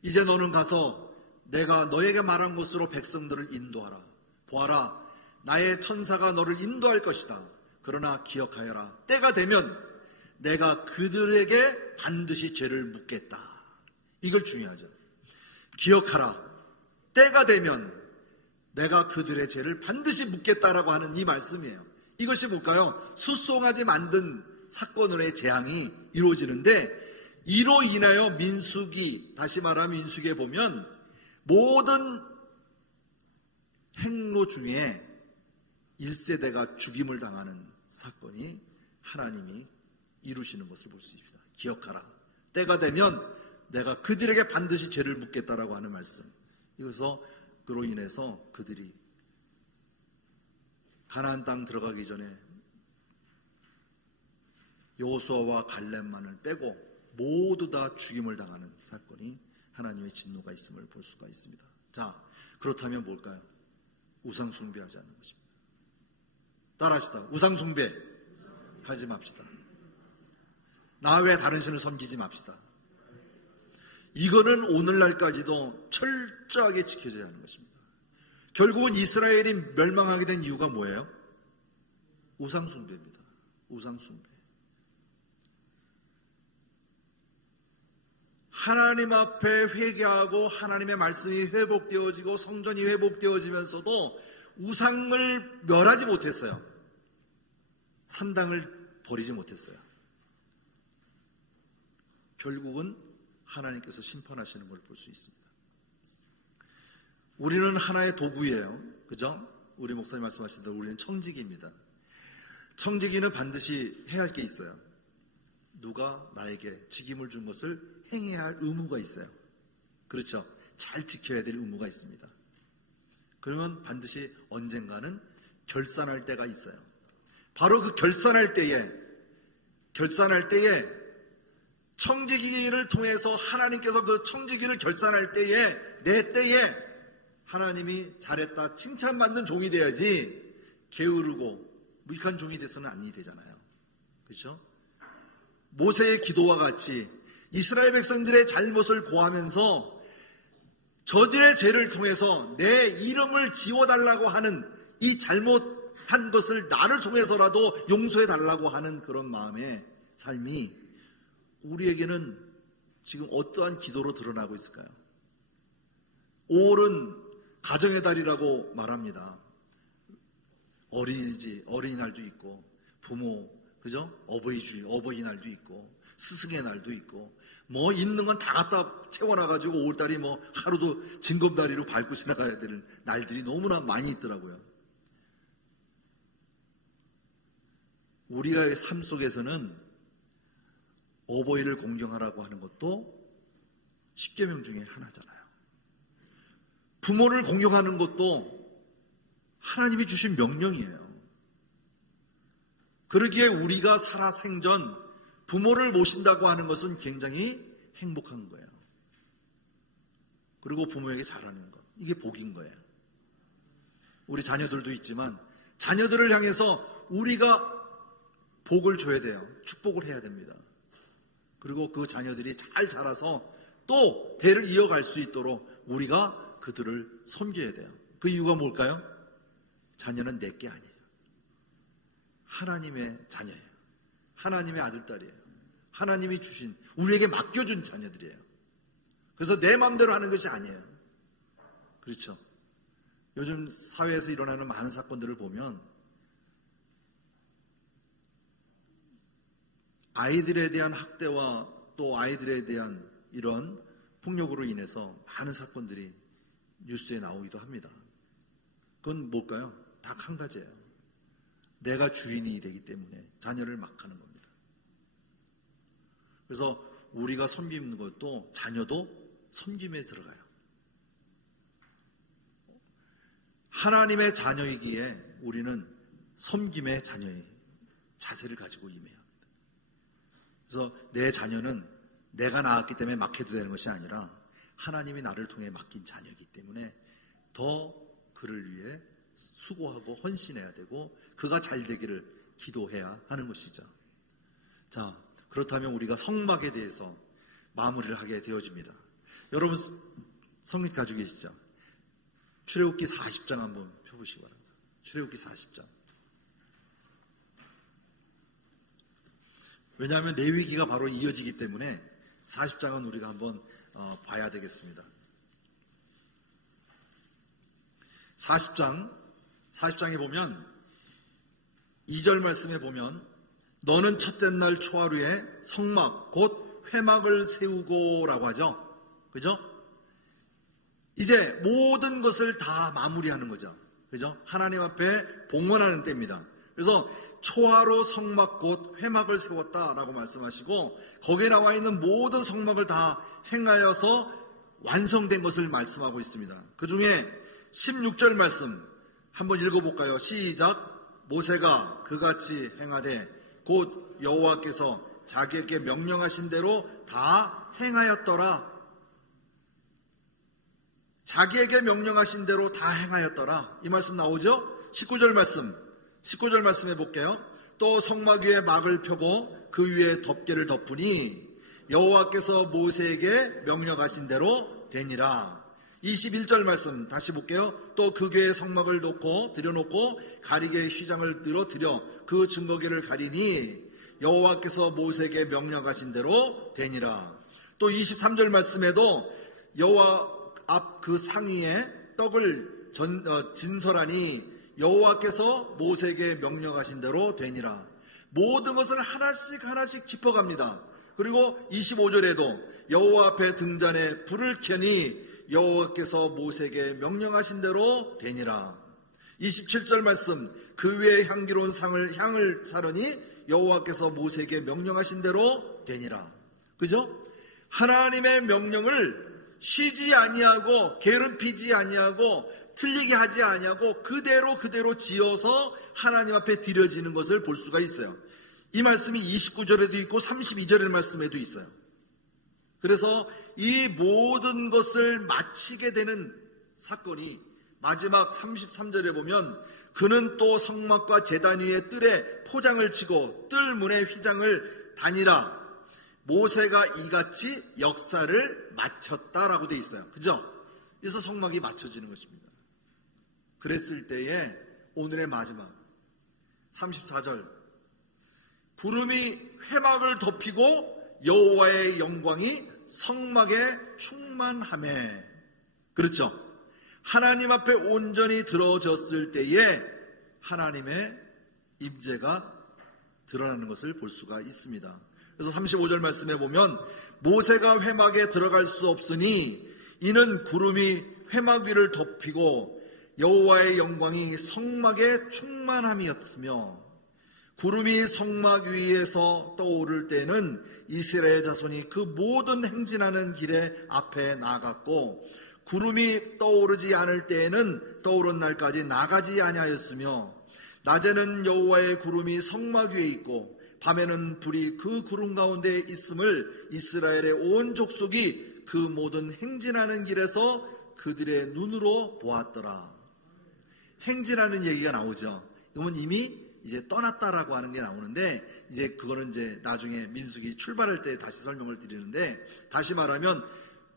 이제 너는 가서 내가 너에게 말한 곳으로 백성들을 인도하라. 보아라, 나의 천사가 너를 인도할 것이다. 그러나 기억하여라. 때가 되면 내가 그들에게 반드시 죄를 묻겠다. 이걸 중요하죠. 기억하라. 때가 되면 내가 그들의 죄를 반드시 묻겠다라고 하는 이 말씀이에요. 이것이 뭘까요? 숫송아지 만든 사건으로의 재앙이 이루어지는데, 이로 인하여 민수기, 다시 말하면 민수기에 보면 모든 행로 중에 1세대가 죽임을 당하는 사건이 하나님이 이루시는 것을 볼 수 있습니다. 기억하라. 때가 되면 내가 그들에게 반드시 죄를 묻겠다라고 하는 말씀. 이어서 그로 인해서 그들이 가나안 땅 들어가기 전에 여호수아와 갈렙만을 빼고 모두 다 죽임을 당하는 사건이 하나님의 진노가 있음을 볼 수가 있습니다. 자, 그렇다면 뭘까요? 우상 숭배하지 않는 것입니다. 따라하시다. 우상 숭배 하지 맙시다. 나 외에 다른 신을 섬기지 맙시다. 이거는 오늘날까지도 철저하게 지켜져야 하는 것입니다. 결국은 이스라엘이 멸망하게 된 이유가 뭐예요? 우상 숭배입니다. 우상 숭배. 하나님 앞에 회개하고 하나님의 말씀이 회복되어지고 성전이 회복되어지면서도 우상을 멸하지 못했어요. 산당을 버리지 못했어요. 결국은 하나님께서 심판하시는 걸 볼 수 있습니다. 우리는 하나의 도구예요. 그죠? 우리 목사님 말씀하신 대로 우리는 청지기입니다. 청지기는 반드시 해야 할 게 있어요. 누가 나에게 직임을 준 것을 행해야 할 의무가 있어요. 그렇죠? 잘 지켜야 될 의무가 있습니다. 그러면 반드시 언젠가는 결산할 때가 있어요. 바로 그 결산할 때에 청지기를 통해서 하나님께서 그 청지기를 결산할 때에, 내 때에 하나님이 잘했다 칭찬받는 종이 돼야지 게으르고 무익한 종이 돼서는 안 되잖아요. 그렇죠? 모세의 기도와 같이 이스라엘 백성들의 잘못을 고하면서 저들의 죄를 통해서 내 이름을 지워달라고 하는 이 잘못한 것을 나를 통해서라도 용서해달라고 하는 그런 마음의 삶이 우리에게는 지금 어떠한 기도로 드러나고 있을까요? 5월은 가정의 달이라고 말합니다. 어린이날도 있고, 부모, 그죠? 어버이날도 있고, 스승의 날도 있고, 뭐 있는 건 다 갖다 채워놔가지고 5월달이 뭐 하루도 징검다리로 밟고 지나가야 되는 날들이 너무나 많이 있더라고요. 우리의 삶 속에서는 어버이를 공경하라고 하는 것도 10계명 중에 하나잖아요. 부모를 공경하는 것도 하나님이 주신 명령이에요. 그러기에 우리가 살아생전 부모를 모신다고 하는 것은 굉장히 행복한 거예요. 그리고 부모에게 잘하는 것, 이게 복인 거예요. 우리 자녀들도 있지만 자녀들을 향해서 우리가 복을 줘야 돼요. 축복을 해야 됩니다. 그리고 그 자녀들이 잘 자라서 또 대를 이어갈 수 있도록 우리가 그들을 섬겨야 돼요. 그 이유가 뭘까요? 자녀는 내게 아니에요. 하나님의 자녀예요. 하나님의 아들딸이에요. 하나님이 주신, 우리에게 맡겨준 자녀들이에요. 그래서 내 마음대로 하는 것이 아니에요. 그렇죠. 요즘 사회에서 일어나는 많은 사건들을 보면 아이들에 대한 학대와 또 아이들에 대한 이런 폭력으로 인해서 많은 사건들이 뉴스에 나오기도 합니다. 그건 뭘까요? 딱 한 가지예요. 내가 주인이 되기 때문에 자녀를 막 하는 겁니다. 그래서 우리가 섬기는 것도 자녀도 섬김에 들어가요. 하나님의 자녀이기에 우리는 섬김의 자녀의 자세를 가지고 임해야 합니다. 그래서 내 자녀는 내가 낳았기 때문에 맡겨도 되는 것이 아니라 하나님이 나를 통해 맡긴 자녀이기 때문에 더 그를 위해 수고하고 헌신해야 되고 그가 잘 되기를 기도해야 하는 것이죠. 자, 그렇다면 우리가 성막에 대해서 마무리를 하게 되어집니다. 여러분 성경 가지고 계시죠? 출애굽기 40장 한번 펴보시기 바랍니다. 출애굽기 40장. 왜냐하면 레위기가 바로 이어지기 때문에 40장은 우리가 한번 봐야 되겠습니다. 40장에 보면 2절 말씀에 보면 너는 첫째 날 초하루에 성막 곧 회막을 세우고 라고 하죠. 그죠? 이제 모든 것을 다 마무리하는 거죠. 그죠? 하나님 앞에 봉헌하는 때입니다. 그래서 초하루 성막 곧 회막을 세웠다라고 말씀하시고 거기에 나와 있는 모든 성막을 다 행하여서 완성된 것을 말씀하고 있습니다. 그 중에 16절 말씀 한번 읽어볼까요? 시작. 모세가 그같이 행하되 곧 여호와께서 자기에게 명령하신 대로 다 행하였더라. 자기에게 명령하신 대로 다 행하였더라. 이 말씀 나오죠? 19절 말씀해 볼게요. 또 성막 위에 막을 펴고 그 위에 덮개를 덮으니 여호와께서 모세에게 명령하신 대로 되니라. 21절 말씀 다시 볼게요. 또 그 궤에 성막을 들여놓고 가리개 휘장을 늘어뜨려 그 증거궤를 가리니 여호와께서 모세에게 명령하신 대로 되니라. 또 23절 말씀에도 여호와 앞 그 상위에 떡을 진설하니 여호와께서 모세에게 명령하신 대로 되니라. 모든 것을 하나씩 짚어갑니다. 그리고 25절에도 여호와 앞에 등잔에 불을 켜니 여호와께서 모세에게 명령하신 대로 되니라. 27절 말씀 그 위에 향기로운 향을 사르니 여호와께서 모세에게 명령하신 대로 되니라. 그죠? 하나님의 명령을 쉬지 아니하고 게으름피지 아니하고 틀리게 하지 아니하고 그대로 지어서 하나님 앞에 드려지는 것을 볼 수가 있어요. 이 말씀이 29절에도 있고 32절의 말씀에도 있어요. 그래서 이 모든 것을 마치게 되는 사건이 마지막 33절에 보면 그는 또 성막과 제단 위에 뜰에 포장을 치고 뜰 문에 휘장을 다니라. 모세가 이같이 역사를 마쳤다라고 돼 있어요. 그죠? 그래서 성막이 맞춰지는 것입니다. 그랬을 때에 오늘의 마지막 34절 구름이 회막을 덮이고 여호와의 영광이 성막에 충만하매. 그렇죠? 하나님 앞에 온전히 들어졌을 때에 하나님의 임재가 드러나는 것을 볼 수가 있습니다. 그래서 35절 말씀에 보면 모세가 회막에 들어갈 수 없으니 이는 구름이 회막 위를 덮이고 여호와의 영광이 성막에 충만함이었으며 구름이 성막 위에서 떠오를 때는 이스라엘 자손이 그 모든 행진하는 길에 앞에 나갔고 구름이 떠오르지 않을 때에는 떠오른 날까지 나가지 아니하였으며 낮에는 여호와의 구름이 성막 위에 있고 밤에는 불이 그 구름 가운데 있음을 이스라엘의 온 족속이 그 모든 행진하는 길에서 그들의 눈으로 보았더라. 행진하는 얘기가 나오죠. 이건 이미 이제 떠났다라고 하는 게 나오는데 이제 그거는 이제 나중에 민수기 출발할 때 다시 설명을 드리는데 다시 말하면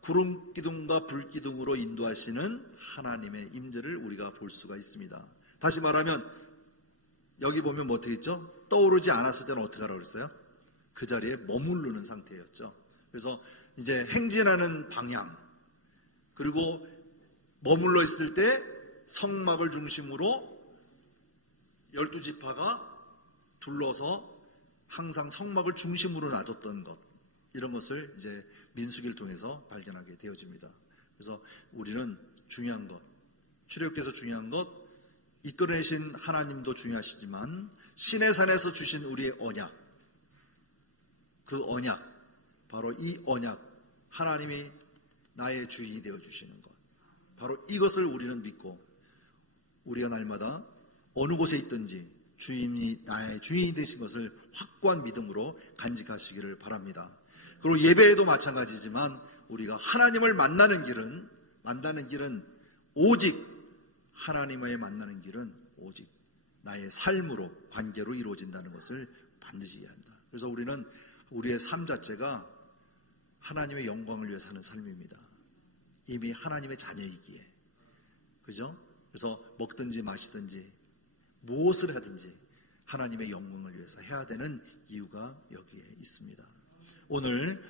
구름 기둥과 불 기둥으로 인도하시는 하나님의 임재를 우리가 볼 수가 있습니다. 다시 말하면 여기 보면 뭐 어떻게 있죠? 떠오르지 않았을 때는 어떻게 하라고 그랬어요? 그 자리에 머무르는 상태였죠. 그래서 이제 행진하는 방향 그리고 머물러 있을 때 성막을 중심으로 12지파가 둘러서 항상 성막을 중심으로 놔뒀던 것, 이런 것을 이제 민수기를 통해서 발견하게 되어집니다. 그래서 우리는 중요한 것, 출애굽께서 중요한 것, 이끌어내신 하나님도 중요하시지만 신의 산에서 주신 우리의 언약, 그 언약, 바로 이 언약, 하나님이 나의 주인이 되어주시는 것, 바로 이것을 우리는 믿고 우리가 날마다 어느 곳에 있든지 주인이 나의 주인이 되신 것을 확고한 믿음으로 간직하시기를 바랍니다. 그리고 예배에도 마찬가지지만 우리가 하나님을 만나는 길은 오직 하나님과의 만나는 길은 오직 나의 삶으로, 관계로 이루어진다는 것을 반드시 이해한다. 그래서 우리는 우리의 삶 자체가 하나님의 영광을 위해 사는 삶입니다. 이미 하나님의 자녀이기에. 그죠? 그래서 먹든지 마시든지 무엇을 하든지 하나님의 영광을 위해서 해야 되는 이유가 여기에 있습니다. 오늘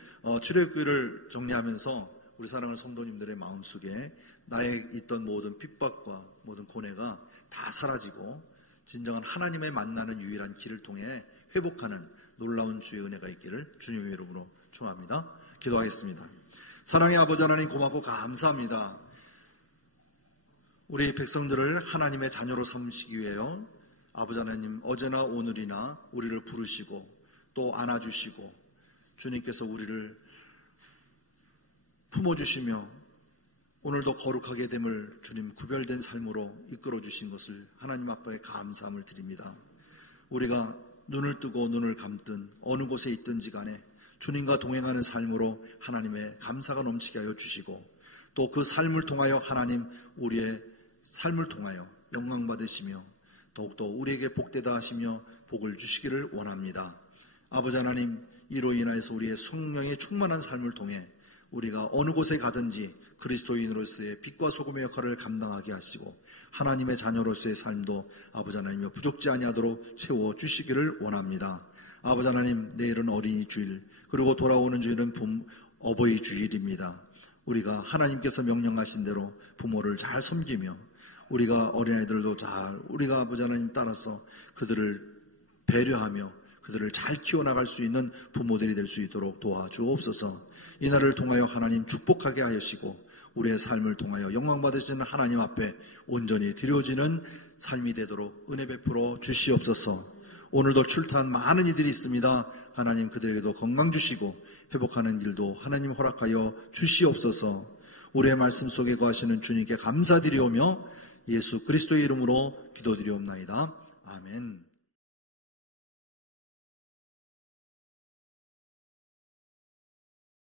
출애굽기를 정리하면서 우리 사랑하는 성도님들의 마음속에 나의 있던 모든 핍박과 모든 고뇌가 다 사라지고 진정한 하나님의 만나는 유일한 길을 통해 회복하는 놀라운 주의 은혜가 있기를 주님의 이름으로 축원합니다. 기도하겠습니다. 사랑의 아버지 하나님, 고맙고 감사합니다. 우리 백성들을 하나님의 자녀로 삼으시기 위해요, 아버지 하나님, 어제나 오늘이나 우리를 부르시고 또 안아주시고 주님께서 우리를 품어주시며 오늘도 거룩하게 됨을 주님 구별된 삶으로 이끌어주신 것을 하나님 아빠의 감사함을 드립니다. 우리가 눈을 뜨고 눈을 감든 어느 곳에 있든지 간에 주님과 동행하는 삶으로 하나님의 감사가 넘치게 하여 주시고 또 그 삶을 통하여 하나님 우리의 삶을 통하여 영광 받으시며 더욱더 우리에게 복되다 하시며 복을 주시기를 원합니다. 아버지 하나님, 이로 인하여서 우리의 성령의 충만한 삶을 통해 우리가 어느 곳에 가든지 그리스도인으로서의 빛과 소금의 역할을 감당하게 하시고 하나님의 자녀로서의 삶도 아버지 하나님여 부족지 아니하도록 채워주시기를 원합니다. 아버지 하나님, 내일은 어린이 주일, 그리고 돌아오는 주일은 어버이 주일입니다. 우리가 하나님께서 명령하신 대로 부모를 잘 섬기며 우리가 어린아이들도 우리가 아버지 하나님 따라서 그들을 배려하며 그들을 잘 키워나갈 수 있는 부모들이 될 수 있도록 도와주옵소서. 이날을 통하여 하나님 축복하게 하시고 우리의 삶을 통하여 영광 받으시는 하나님 앞에 온전히 드려지는 삶이 되도록 은혜 베풀어 주시옵소서. 오늘도 출타한 많은 이들이 있습니다. 하나님, 그들에게도 건강 주시고 회복하는 일도 하나님 허락하여 주시옵소서. 우리의 말씀 속에 거하시는 주님께 감사드리오며 예수 그리스도의 이름으로 기도드리옵나이다. 아멘.